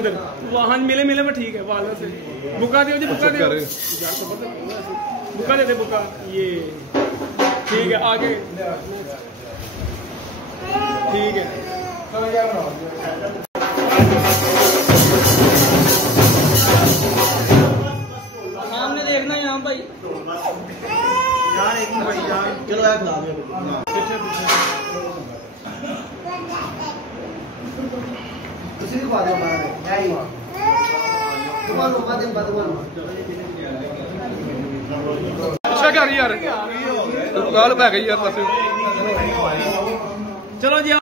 इधर वाहन मिले मिले में ठीक है वाले से बुका दियो जी बुका दियो बुका दे दे बुका ये ठीक है आगे ठीक है सामने देखना यहाँ भाई यार एक मिनट भाई यार चलो यार खिला दो ਤੁਸੀਂ ਖਵਾ ਦਿਓ ਬਾਹਰ ਜਾਈ ਤੁਹਾਨੂੰ ਬਾਅਦ ਵਿੱਚ ਬਦਵਾਨ ਅੱਛਾ ਕਰ ਯਾਰ ਗੱਲ ਪੈ ਗਈ ਯਾਰ ਬਸ ਚਲੋ ਜੀ